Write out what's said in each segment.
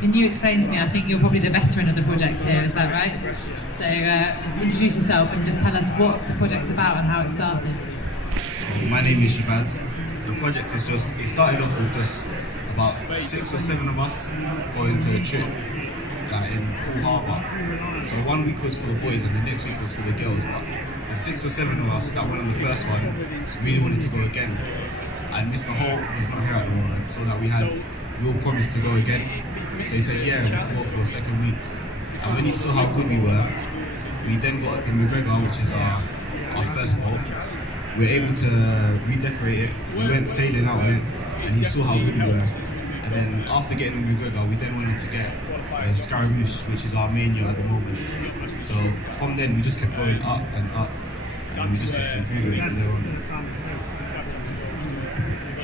can you explain to me, I think you're probably the veteran of the project here, is that right? So introduce yourself and just tell us what the project's about and how it started. So my name is Shabazz. The project is it started off with just about 6 or 7 of us going to a trip in Poole Harbour. So 1 week was for the boys and the next week was for the girls, but the 6 or 7 of us that went on the first one really wanted to go again. And Mr. Holt, who's not here at the moment, saw that we all promised to go again. So he said, yeah, we can go for a second week. And when he saw how good we were, we then got the McGregor, which is our first boat. We were able to redecorate it. We went sailing out in it, and he saw how good we were. And then after getting the McGregor, we then wanted to get a Scaramouche, which is our main yacht at the moment. So from then, we just kept going up and up, and we just kept improving from there on.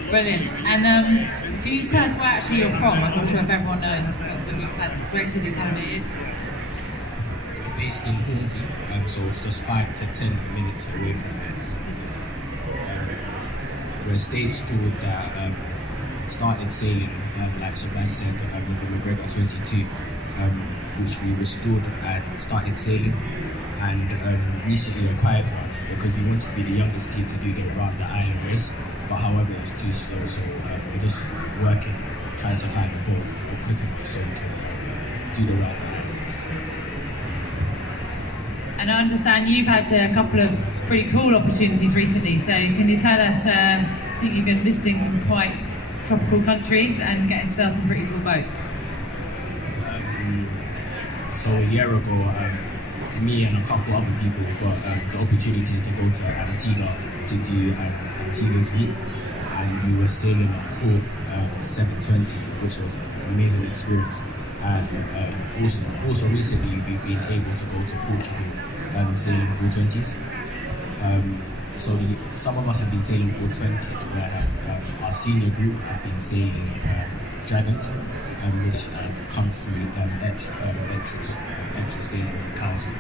Brilliant. And can you just tell us where actually you're from? I'm not sure if everyone knows what the Greig City Academy is. We're based in Hornsey, so it's just 5 to 10 minutes away from it. We're a state school that started sailing, like Shabazz said, with the McGregor 22, which we restored and started sailing, and recently acquired one because we wanted to be the youngest team to do the round the island race. But however, it was too slow, so we're just working, trying to find a boat quicker so we can do the right race. And I understand you've had a couple of pretty cool opportunities recently, so can you tell us, I think you've been visiting some quite tropical countries and getting to sail some pretty cool boats. So a year ago, me and a couple other people got the opportunity to go to Antigua to do Antigua's week, and we were sailing a Court 720, which was an amazing experience. And also recently we've been able to go to Portugal sailing 420s. So some of us have been sailing 420s, whereas our senior group have been sailing Dragons, which have come through extra sailing in council.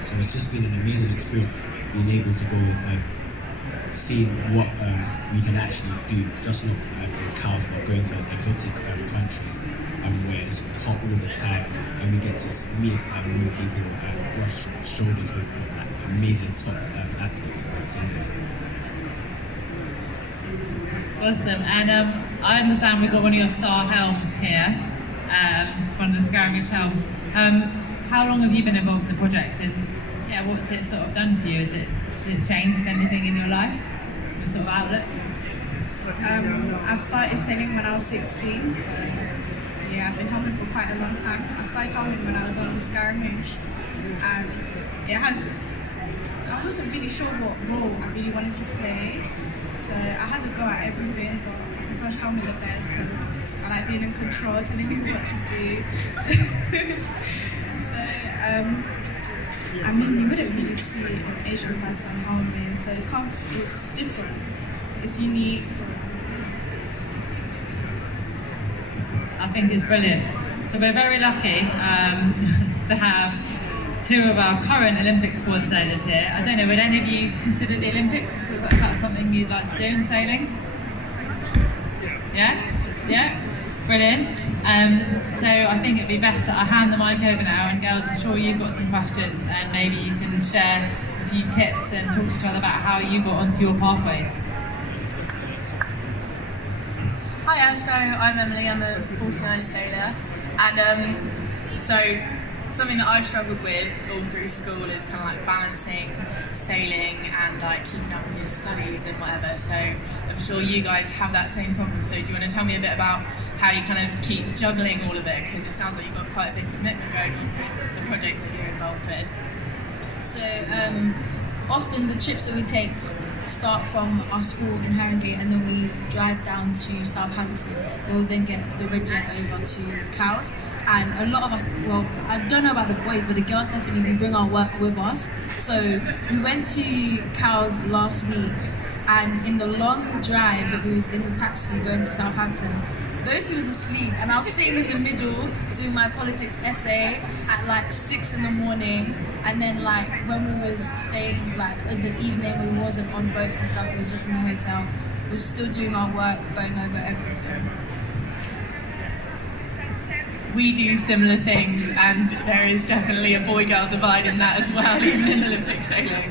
So it's just been an amazing experience being able to go and see what we can actually do, just not in cows, but going to exotic countries where it's hot all the time, and we get to meet new people and brush shoulders with amazing top athletes and sailors. Awesome. And I understand we've got one of your star helms here, one of the Scaramouche helms. How long have you been involved in the project, and what's it sort of done for you? Has it changed anything in your life, your sort of outlook? I've started sailing when I was 16, so I've been helming for quite a long time. I started helming when I was on Scaramouche, and I wasn't really sure what role I really wanted to play, so I had to go at everything, but I prefer helming the best because I like being in control, telling people what to do. I mean, you wouldn't really see an Asian person helming, so it's different, it's unique. I think it's brilliant. So we're very lucky to have 2 of our current Olympic squad sailors here. I don't know, would any of you consider the Olympics? Is that something you'd like to do in sailing? Yeah? Yeah? Brilliant. So I think it'd be best that I hand the mic over now, and girls, I'm sure you've got some questions, and maybe you can share a few tips and talk to each other about how you got onto your pathways. Hi, so I'm Emily, I'm a 49 sailor, and so something that I've struggled with all through school is kind of like balancing sailing and like keeping up with your studies and whatever, so I'm sure you guys have that same problem. So do you want to tell me a bit about how you kind of keep juggling all of it, because it sounds like you've got quite a big commitment going on with the project that you're involved in? So often the trips that we take start from our school in Haringey, and then we drive down to Southampton. We'll then get the red jet over to Cowes, and a lot of us, well, I don't know about the boys, but the girls definitely, we bring our work with us. So we went to Cowes last week, and in the long drive that we was in the taxi going to Southampton, those two was asleep, and I was sitting in the middle doing my politics essay at like 6 in the morning, and then like when we was staying like in the evening, we wasn't on boats and stuff, we was just in the hotel, we was still doing our work, going over everything. we do similar things, and there is definitely a boy-girl divide in that as well, even in Olympic sailing.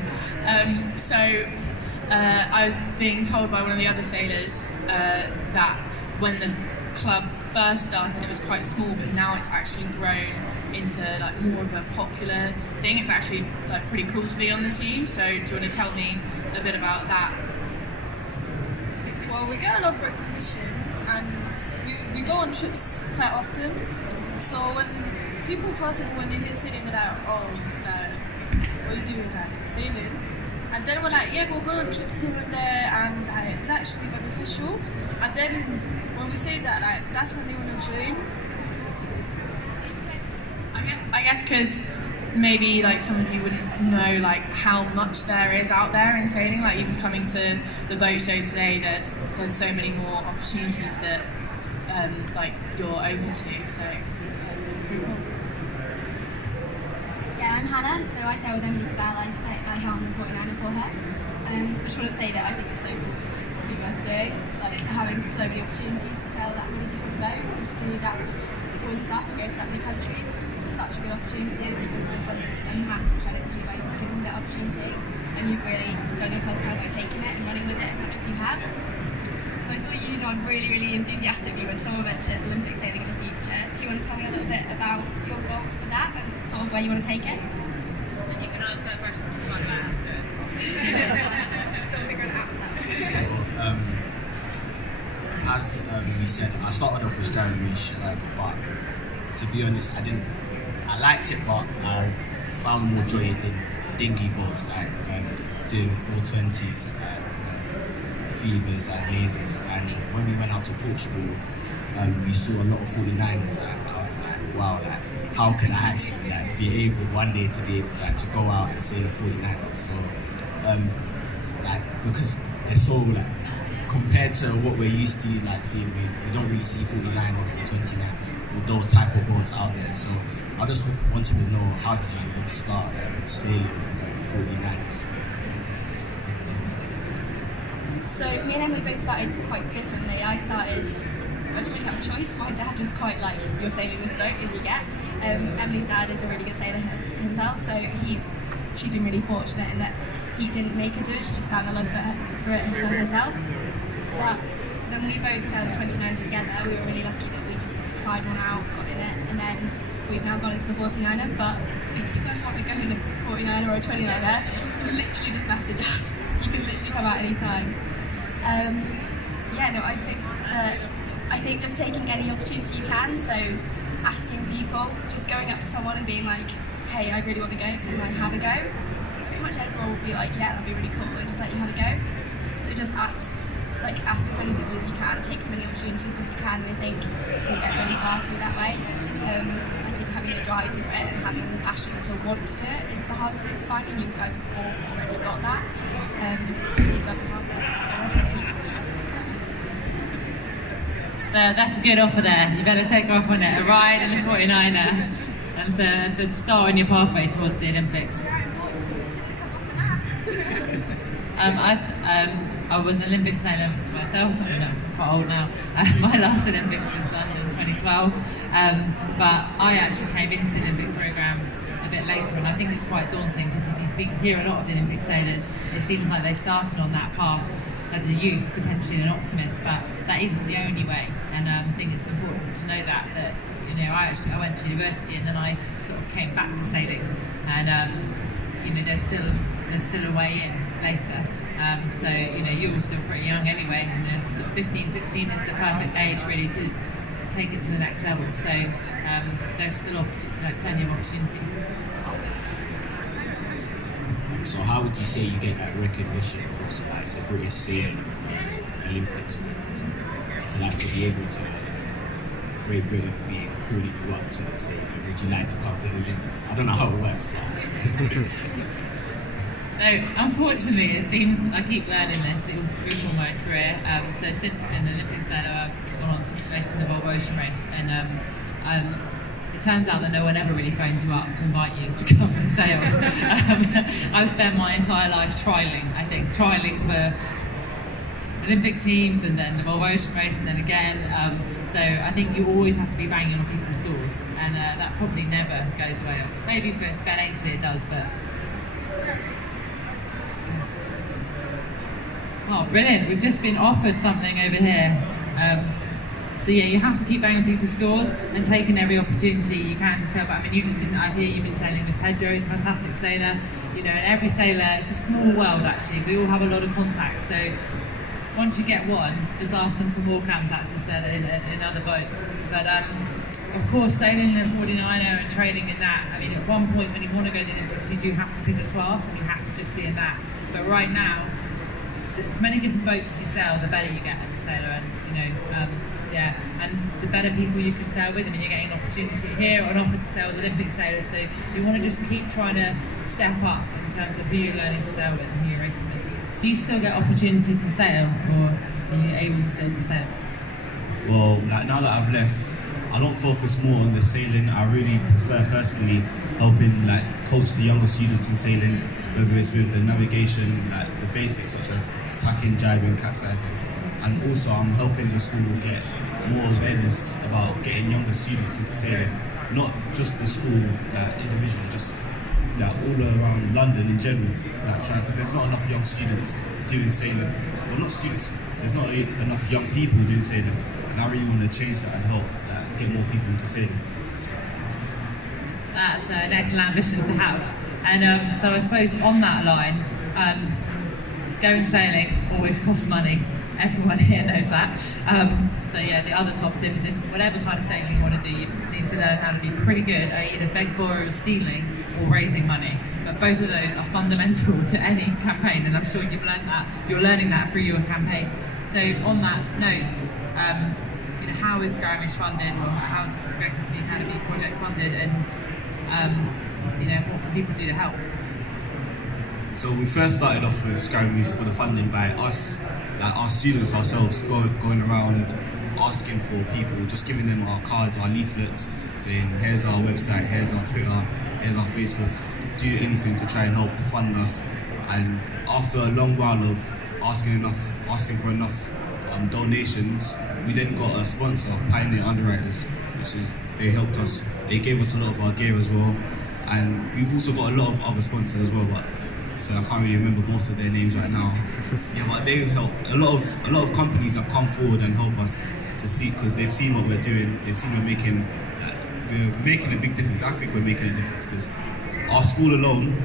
I was being told by one of the other sailors that when the club first started, it was quite small, but now it's actually grown into like more of a popular thing. It's actually like pretty cool to be on the team. So do you want to tell me a bit about that? Well, we get a lot of recognition, and we go on trips quite often. So when people first of all, when they hear sailing, they're like, oh, like, what are you doing, like sailing? And then we're like, yeah, we'll go on trips here and there, and like, it's actually beneficial. And then when we say that, like, that's when they want to join. So, I guess because maybe like some of you wouldn't know like how much there is out there in sailing. Like even coming to the boat show today, there's so many more opportunities that like you're open to. So it's pretty cool. Yeah, I'm Hannah, so I sail with Emily Cabell. I helm the 49er for her. I just want to say that I think it's so cool what you guys are doing, like having so many opportunities to sail that many different boats and to do that cool stuff and go to that many countries. It's such a good opportunity. I think this has done a massive credit to you by giving that opportunity, and you've really done yourself proud by taking it and running with it as much as you have. So I saw you nod really enthusiastically when someone mentioned Olympic sailing in the future. Do you want to tell me a little bit about your goals for that and sort of where you want to take it? And you can answer that question like that. Still figuring it out. So, as we said, I started off with Scaramouche, but to be honest, I liked it, but I found more joy in dinghy boats, like doing 420s, fevers and lasers. And when we went out to Portugal, we saw a lot of 49ers, and I was like, wow, like, how can I actually like be able one day to be able to, like, to go out and sail the 49ers? So, like, because they're so like, compared to what we're used to, like seeing, we don't really see 49ers or 29 with those type of boats out there. So I just wanted to know, how did you start sailing 49ers? So me and Emily both started quite differently. I didn't really have a choice. My dad was quite like, you're sailing this boat and you get. Emily's dad is a really good sailor himself, so she's been really fortunate in that he didn't make her do it, she just found the love for it for herself. But then we both sailed 29 together. We were really lucky that we just sort of tried one out, got in it, and then we've now gone into the 49er. But if you guys want to go in a 49er or a 29er, literally just message us. You can literally come out anytime. I think just taking any opportunity you can, so asking people, just going up to someone and being like, hey, I really want to go, can I have a go? Pretty much everyone will be like, yeah, that'd be really cool, and just let you have a go. So just ask as many people as you can, take as many opportunities as you can, and I think you'll get really far through that way. I think having a drive for it and having the passion to want to do it is the hardest bit to find, and you guys have all already got that. So you've done part of it already. So that's a good offer there. You better take her off on it. A ride and a 49er. And the start on your pathway towards the Olympics. I was an Olympic sailor myself. I'm quite old now. My last Olympics was London 2012. But I actually came into the Olympic programme a bit later, and I think it's quite daunting because if you hear a lot of the Olympic sailors, it seems like they started on that path as a youth, potentially an optimist, but that isn't the only way. And I think it's important to know that I went to university and then I sort of came back to sailing, and there's still a way in later. So you're still pretty young anyway, and sort of 15, 16 is the perfect age really to take it to the next level. So there's still plenty of opportunity. So how would you say you get that recognition from the British Sailing Olympics, for example, to be able to Great Britain be calling you up to say, would you like to come to the Olympics? I don't know how it works, but So unfortunately, it seems I keep learning this through all my career. So since being an Olympic sailor, I've gone on to race in the Volvo Ocean Race, and it turns out that no one ever really phones you up to invite you to come and sail. I've spent my entire life trialling for Olympic teams and then the Volvo Ocean Race and then again. So I think you always have to be banging on people's doors, and that probably never goes away. Maybe for Ben Ainsley it does, but. Well, brilliant. We've just been offered something over here. So yeah, you have to keep banging on people's doors and taking every opportunity you can to sail. But I mean, I hear you've been sailing with Pedro. He's a fantastic sailor. You know, and every sailor, it's a small world actually. We all have a lot of contacts. So once you get one, just ask them for more campats to sail in other boats. But of course, sailing the 49er and training in that. I mean, at one point when you want to go to the Olympics, you do have to pick a class and you have to just be in that. But right now, as many different boats as you sail, the better you get as a sailor, and you know, yeah, and the better people you can sail with. I mean, you're getting an opportunity here, an offer to sail with Olympic sailors, so you want to just keep trying to step up in terms of who you're learning to sail with and who you're racing with. Do you still get opportunity to sail, or are you able still to sail? Well, like now that I've left, I don't focus more on the sailing. I really prefer personally helping like coach the younger students in sailing, whether it's with the navigation, like the basics such as tacking, jibing, capsizing. And also I'm helping the school get more awareness about getting younger students into sailing, not just the school, individually, just all around London in general, because there's not enough young students doing sailing. Well, not students, there's not enough young people doing sailing, and I really want to change that and help get more people into sailing. That's an excellent ambition to have. And so I suppose on that line, going sailing always costs money. Everyone here knows that. So yeah, the other top tip is if whatever kind of sailing you want to do, you need to learn how to be pretty good at either beg, borrow, stealing, or raising money. But both of those are fundamental to any campaign, and I'm sure you've learned that. You're learning that through your campaign. So on that note, you know, how is Scaramouche funded, or how is Greig City Academy project funded, and you know, what can people do to help? So we first started off with Scaramouche for the funding by us, like our students ourselves, going around asking for people, just giving them our cards, our leaflets, saying here's our website, here's our Twitter, here's our Facebook, do anything to try and help fund us. And after a long while of asking for enough donations, we then got a sponsor, Pioneer Underwriters, which is, they helped us, they gave us a lot of our gear as well, and we've also got a lot of other sponsors as well, but so I can't really remember most of their names right now. Yeah, but they help. A lot of companies have come forward and help us to see, because they've seen what we're doing. They've seen we're making a big difference. I think we're making a difference because our school alone,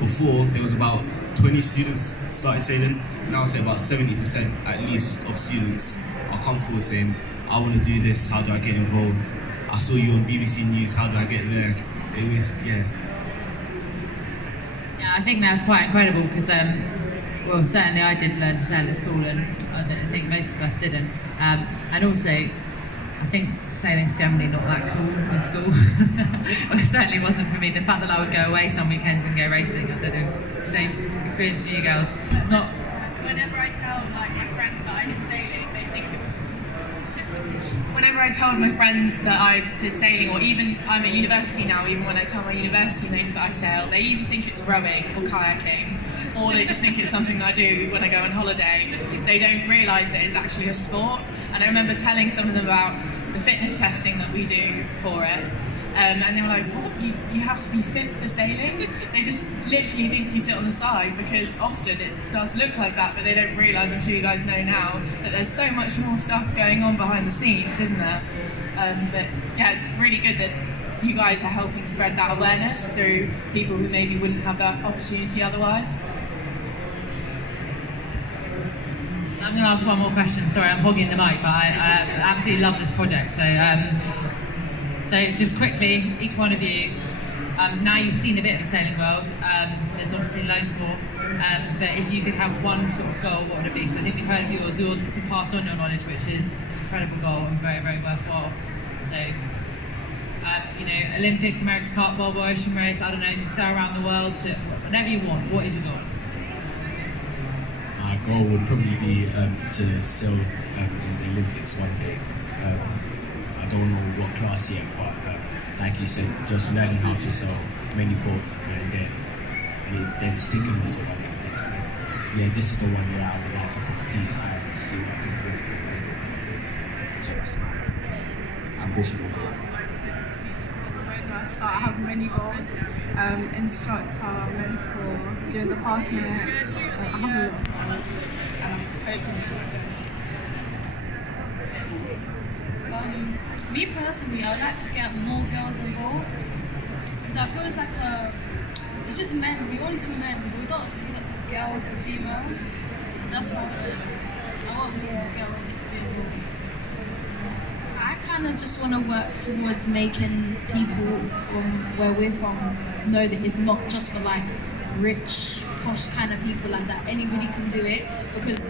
before there was about 20 students started sailing. Now I say about 70% at least of students are come forward saying, I want to do this. How do I get involved? I saw you on BBC News. How do I get there? It was I think that's quite incredible because, well, certainly I did learn to sail at school, and I don't think most of us didn't. And also, I think sailing's generally not that cool in school. Well, it certainly wasn't for me. The fact that I would go away some weekends and go racing, I don't know, it's the same experience for you girls. It's not. Whenever I tell my friends that I did sailing, they think it was. Whenever I told my friends that I did sailing, or even I'm at university now, even when I tell my university mates that I sail, they either think it's rowing or kayaking, or they just think it's something I do when I go on holiday. They don't realise that it's actually a sport. And I remember telling some of them about the fitness testing that we do for it. And they were like, what? You have to be fit for sailing? They just literally think you sit on the side, because often it does look like that, but they don't realise, I'm sure you guys know now, that there's so much more stuff going on behind the scenes, isn't there? But yeah, it's really good that you guys are helping spread that awareness through people who maybe wouldn't have that opportunity otherwise. I'm going to ask one more question. Sorry, I'm hogging the mic, but I absolutely love this project. So just quickly, each one of you, now you've seen a bit of the sailing world, there's obviously loads more, but if you could have one sort of goal, what would it be? So I think we've heard of yours. Yours is to pass on your knowledge, which is an incredible goal and very, very worthwhile. So, you know, Olympics, America's Cup, Volvo Ocean Race, I don't know, to sail around the world, to whatever you want. What is your goal? Our goal would probably be to sail in the Olympics one day. I don't know what class yet, but like you said, just learning how to sail many boats and then sticking to one. Yeah, this is the one where I would like to compete and see if I can win it. So that's my ambition. Where do I start? I have many goals. Instructor, mentor, doing the fast minute. I have a lot of goals, and I'm hoping. Me personally, I would like to get more girls involved because I feel it's like it's just men. We only see men, but we don't see lots of girls and females. So that's why I want more girls to be involved. I kind of just want to work towards making people from where we're from know that it's not just for like rich, posh kind of people like that. Anybody can do it, because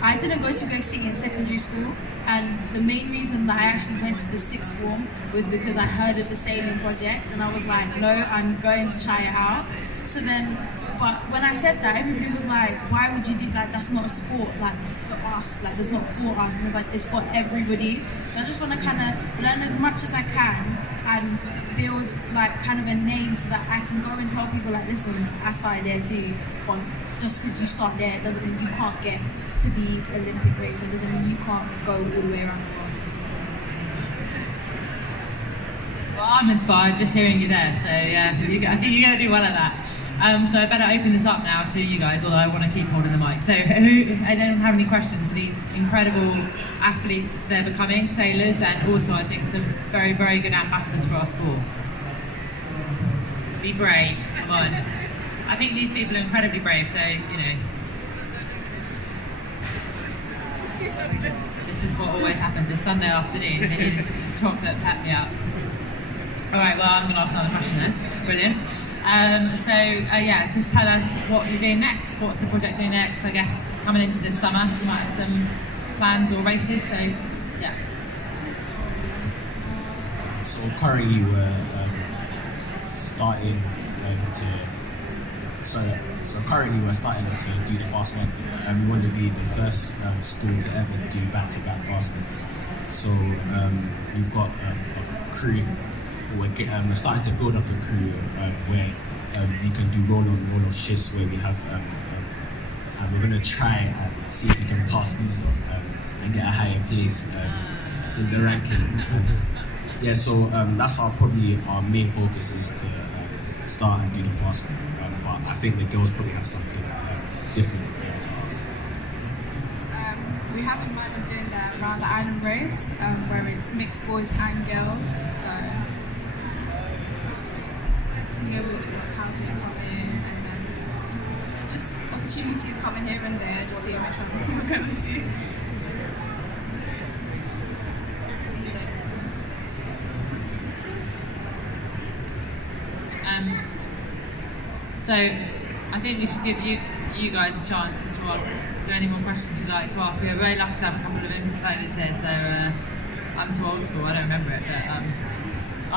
I didn't go to Greig City in secondary school, and the main reason that I actually went to the sixth form was because I heard of the sailing project, and I was like, no, I'm going to try it out. So then, but when I said that, everybody was like, why would you do that? That's not a sport, like, for us, like, that's not for us, and it's like, it's for everybody. So I just want to kind of learn as much as I can and build, like, kind of a name so that I can go and tell people, like, listen, I started there too, but just because you start there, it doesn't mean you can't get to be Olympic race. It doesn't mean you can't go all the way around the world. Well, I'm inspired just hearing you there, so yeah, I think you're going to do well at that. So I better open this up now to you guys, although I want to keep holding the mic. So I don't have any questions for these incredible athletes they're becoming, sailors, and also I think some very, very good ambassadors for our sport. Be brave, come on. I think these people are incredibly brave, so, you know. This is what always happens, it's Sunday afternoon, it is chocolate pep me up. Alright, well, I'm going to ask another question then. Brilliant. Yeah, just tell us what you're doing next. What's the project doing next? I guess coming into this summer, you might have some plans or races, so yeah. So currently we're starting to do the fast lane, and we want to be the first school to ever do back-to-back fast lanes. So we've got a crew. We're starting to build up a crew where we can do roll-on shifts where we have, and we're going to try and see if we can pass these and get a higher place in the ranking. Yeah, so that's probably our main focus is to start and do the fast lane. But I think the girls probably have something different to us. We have in mind of doing that around the island race, where it's mixed boys and girls. So yeah, we also got council coming, and then just opportunities coming here and there, just seeing which one we're going to do. So I think we should give you guys a chance just to ask, is there any more questions you'd like to ask? We are very lucky to have a couple of Olympic sailors here, so I'm too old school, I don't remember it, but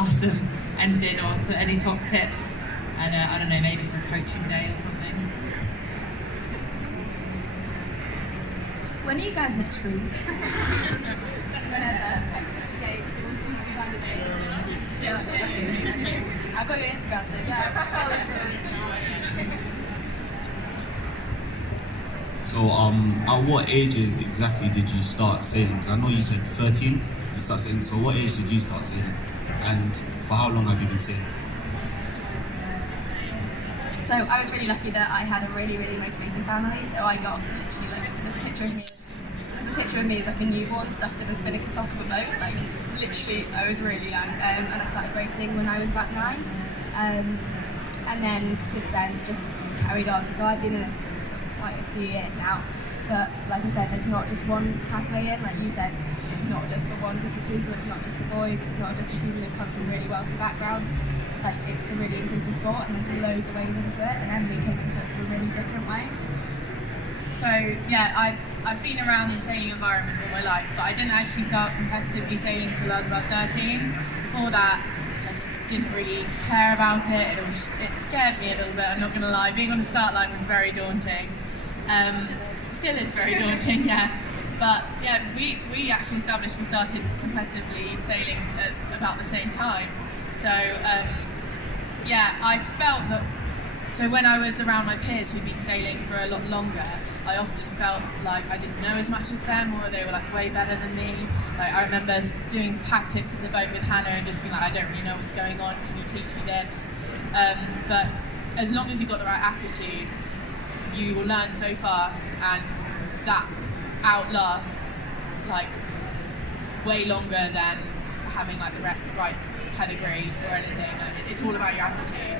ask them anything, or so any top tips, and I don't know, maybe for coaching day or something. When are you guys next free? Whenever. I've got your Instagram, so So, at what ages exactly did you start sailing? 'Cause I know you said 13 you start sailing. So, what age did you start sailing? And for how long have you been sailing? So I was really lucky that I had a really, really motivating family. So I got literally there's a picture of me. There's a picture of me as like a newborn stuffed in a spinnaker sock of a boat. Like literally, I was really young, and I started racing when I was about 9. And then since then, just carried on. So I've been in it for quite a few years now. But like I said, there's not just one pathway in. Like you said, it's not just the one group of people. It's not just the boys. It's not just the people who come from really wealthy backgrounds. Like it's a really inclusive sport, and there's loads of ways into it. And Emily came into it from a really different way. So yeah, I've been around the sailing environment all my life, but I didn't actually start competitively sailing until I was about 13. Before that, I just didn't really care about it. It scared me a little bit, I'm not going to lie. Being on the start line was very daunting. Still is very daunting, yeah. But yeah, we actually established, we started competitively sailing at about the same time. So yeah, I felt that, so when I was around my peers who'd been sailing for a lot longer, I often felt like I didn't know as much as them, or they were like way better than me. Like I remember doing tactics in the boat with Hannah and just being like, I don't really know what's going on, can you teach me this? But as long as you've got the right attitude, you will learn so fast, and that outlasts like way longer than having like the right pedigree or anything. Like, it's all about your attitude.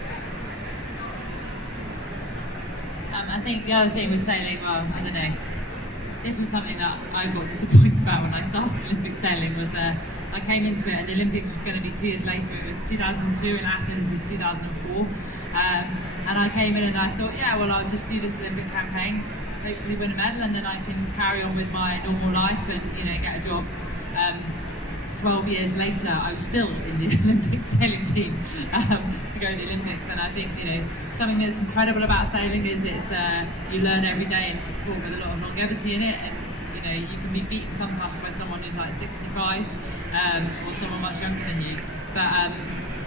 I think the other thing with sailing, well, I don't know, this was something that I got disappointed about when I started Olympic sailing, was I came into it and the Olympics was going to be 2 years later. It was 2002 and Athens was 2004. And I came in and I thought, yeah, well, I'll just do this Olympic campaign, hopefully win a medal, and then I can carry on with my normal life and, you know, get a job. 12 years later, I was still in the Olympic sailing team to go to the Olympics, and I think, you know, something that's incredible about sailing is it's you learn every day, and it's a sport with a lot of longevity in it, and you know, you can be beaten sometimes by someone who's like 65 or someone much younger than you, but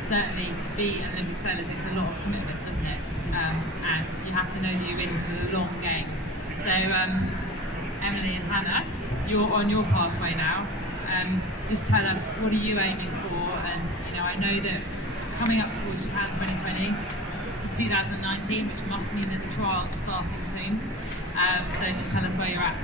certainly to be an Olympic sailor takes a lot of commitment, doesn't it? And you have to know that you're in for the long game. So Emily and Hannah, you're on your pathway now. Just tell us, what are you aiming for? And you know, I know that coming up towards Japan 2020 is 2019, which must mean that the trials are starting soon. So just tell us where you're at.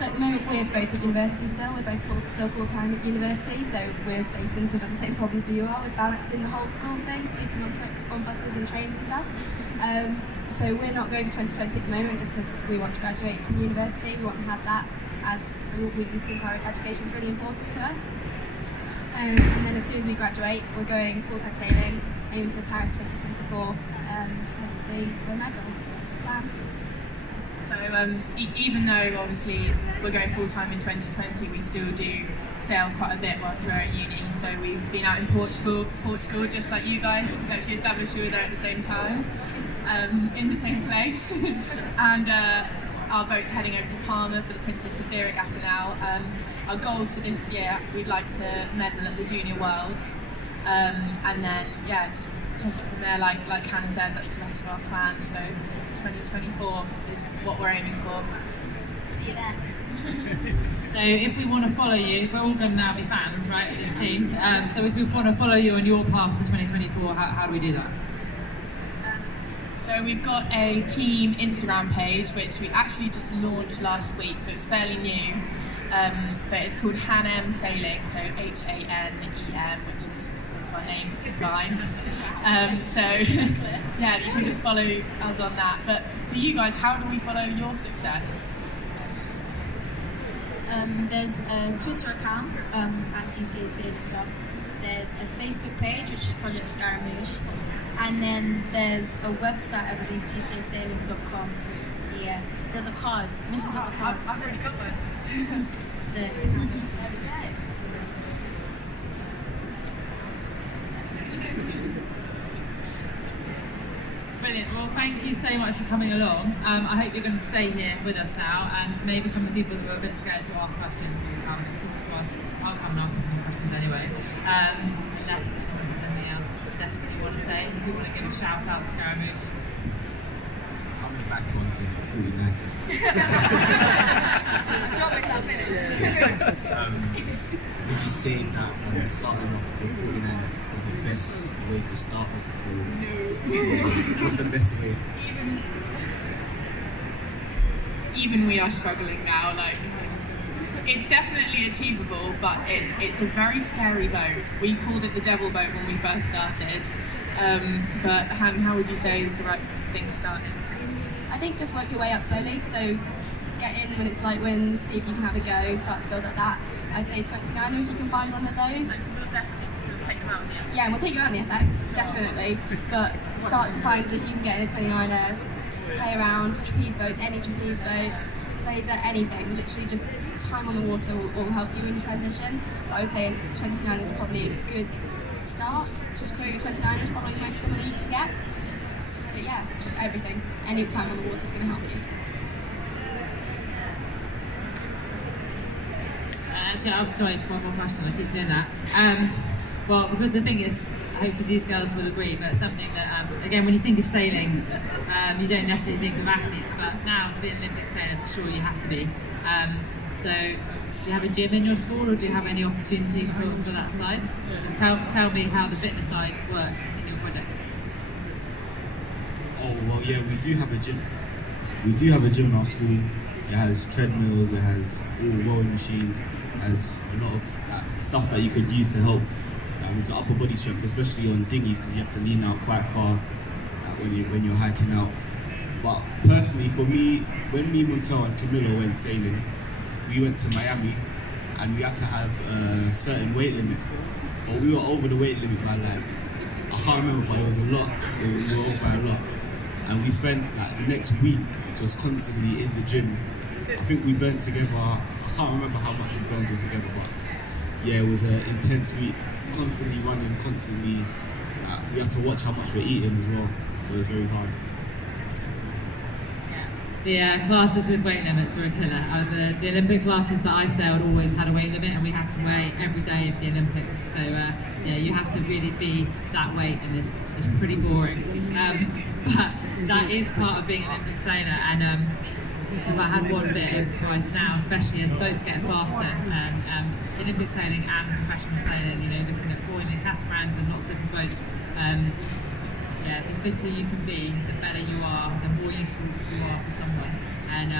So at the moment we're both at university still. We're both still full-time at university, so we're facing some of the same problems that you are with balancing the whole school thing, sleeping on buses and trains and stuff. So we're not going for 2020 at the moment just because we want to graduate from university. We want to have that as we think our education is really important to us. And then as soon as we graduate, we're going full-time sailing, aiming for Paris 2024, hopefully for a medal. That's the plan. So even though obviously we're going full-time in 2020, we still do sail quite a bit whilst we're at uni. So we've been out in Portugal just like you guys. We've actually established we were there at the same time, in the same place. And our boat's heading over to Palma for the Princess Sophia Regatta now. Our goals for this year, we'd like to medal at the Junior Worlds, and then yeah, just take it from there. Like Hannah said, that's the rest of our plan. So 2024 is what we're aiming for. See you there. So if we want to follow you, we're all going to now be fans, right, of this team. So if we want to follow you on your path to 2024, how do we do that? So we've got a team Instagram page which we actually just launched last week, so it's fairly new, but it's called Hanem Sailing, so HANEM, which is both our names combined. So yeah, you can just follow us on that. But for you guys, how do we follow your success? There's a Twitter account at GCA Sailing Club. There's a Facebook page which is Project Scaramouche. And then there's a website, I believe, gcasailing.com. Yeah, there's a card. Mrs. got the card. I've already got one. There. Brilliant. Well, thank you so much for coming along. I hope you're going to stay here with us now, and maybe some of the people that were a bit scared to ask questions will come and talk to us. I'll come and ask you some more questions anyway. Unless there's anything else desperately want to say. If you want to give a shout out to Scaramouche. Coming back onto the 49ers. Would you say that starting off with 49ers is the best way to start off? Or No. What's the best way? Even we are struggling now. Like, it's definitely achievable, but it's a very scary boat. We called it the devil boat when we first started. But how would you say is the right thing to start in? I think just work your way up slowly. So get in when it's light winds, see if you can have a go, start to build like that. I'd say 29er if you can find one of those. We'll definitely take them out. Yeah, and we'll take you out in the FX, definitely. But start to find if you can get in a 29er, play around, trapeze boats, any trapeze boats, laser, anything. Literally just time on the water will help you in your transition. But I would say 29 is probably a good start. Just crewing a 29 is probably the most similar you can get. But yeah, everything. Any time on the water is going to help you. Actually, I'm sorry, one more question. I keep doing that. Well, because the thing is, hopefully these girls will agree, but something that, again, when you think of sailing, you don't necessarily think of athletes, but now to be an Olympic sailor, for sure you have to be. So do you have a gym in your school, or do you have any opportunity for that side? Just tell me how the fitness side works in your project. Oh, well, yeah, we do have a gym. We do have a gym in our school. It has treadmills, it has all rowing machines, it has a lot of stuff that you could use to help with the upper body strength, especially on dinghies, because you have to lean out quite far when you're hiking out. But personally, for me, when me, Montel and Camilla went sailing, we went to Miami and we had to have a certain weight limit. But we were over the weight limit by I can't remember, but it was a lot. We were over by a lot. And we spent the next week just constantly in the gym. I think we burnt together, I can't remember how much we burned all together, but yeah, it was an intense week. Constantly running, constantly. We had to watch how much we're eating as well, so it was very hard. The classes with weight limits are a killer. The Olympic classes that I sailed always had a weight limit, and we had to weigh every day of the Olympics. So yeah, you have to really be that weight, and it's pretty boring. But that is part of being an Olympic sailor. And if I had one bit of advice now, especially as boats get faster, and Olympic sailing and professional sailing, looking at foiling catamarans and lots of different boats. Yeah, the fitter you can be, the better you are, the more useful you are for someone. And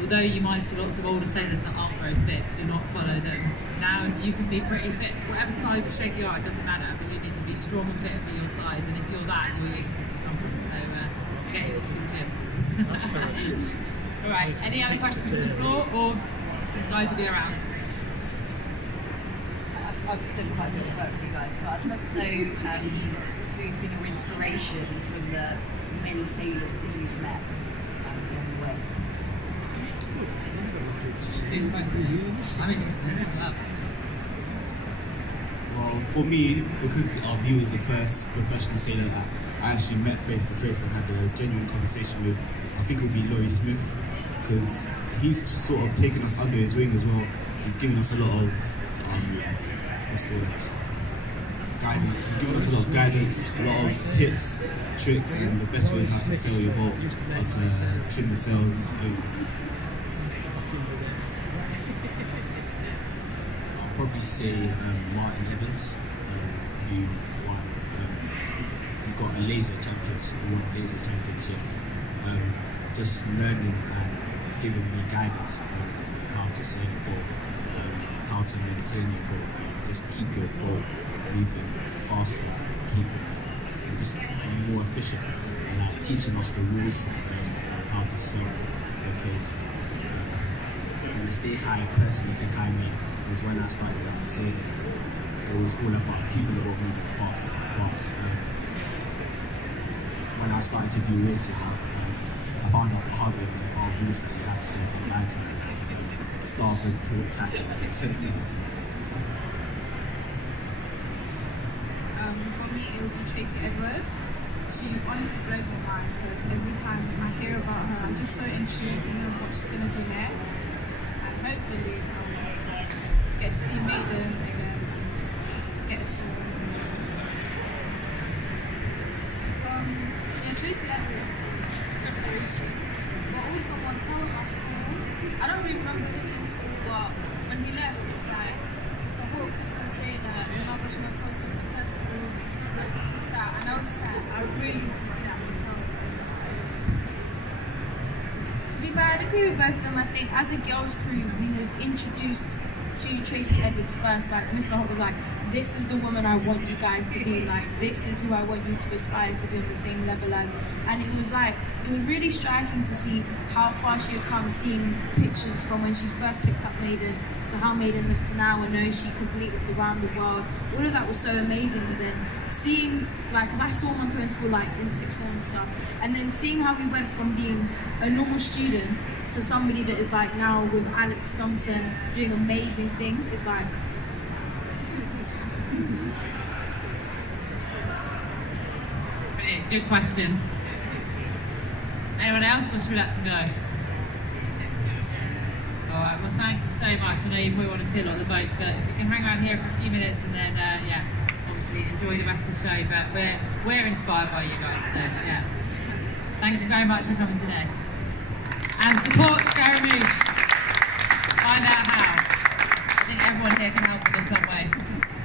although you might see lots of older sailors that aren't very fit, do not follow them. Now you can be pretty fit, whatever size or shape you are, it doesn't matter, but you need to be strong and fit for your size, and if you're that, you're useful to someone. So get a useful gym. All right, any other questions from the floor, or these guys will be around? I've done quite a bit of work with you guys, but I'd love to know who's been your inspiration from the many sailors that you've met along the way. Good question. I'm interested in that. Well, for me, because he was the first professional sailor that I actually met face to face and had a genuine conversation with, I think it would be Laurie Smith, because he's sort of taken us under his wing as well. He's given us a lot of guidance. He's given us a lot of guidance, a lot of tips, tricks, and the best ways how to sail your boat, how to trim the sails. I'll probably say Martin Evans, who won. He got a laser championship. He won a laser championship. Just learning and giving me guidance on how to sail a boat, how to maintain your boat, and just keep your boat moving faster, keep it just more efficient, and teaching us the rules on how to sail. Because the mistake I personally think I made was when I started out sailing. It was all about keeping the boat moving fast. But when I started to do races, I found out the hard way there are rules that you have to abide by. Starboard, port, tack, etc. For me, it would be Tracy Edwards. She honestly blows my mind because every time I hear about her, I'm just so intrigued, what she's going to do next. And hopefully, get to see Maiden again and get to. Yeah, Tracy Edwards is inspiration. But also Montel in our school, I don't really remember him in school, but when he left, Mr. Hawke kept on saying that, oh my gosh, Montel's so successful, this, that, and I was just I really want to be that Montel. To be fair, I'd agree with both of them. I think as a girls' crew, we was introduced to Tracy Edwards first. Mr. Hawke was like, this is the woman I want you guys to be, this is who I want you to aspire to be on the same level as. And it was really striking to see how far she had come, seeing pictures from when she first picked up Maiden to how Maiden looks now, and knowing she completed around the world. All of that was so amazing. But then seeing, because I saw Montel in school, in sixth form and stuff, and then seeing how we went from being a normal student to somebody that is now with Alex Thompson doing amazing things, it's Good question. Anyone else, or should we let them go? All right, well, thank you so much. I know you probably want to see a lot of the boats, but if we can hang around here for a few minutes and then, obviously obviously enjoy the rest of the show, but we're inspired by you guys, so yeah. Thank you very much for coming today. And support Scaramouche. Find out how. I think everyone here can help them in some way.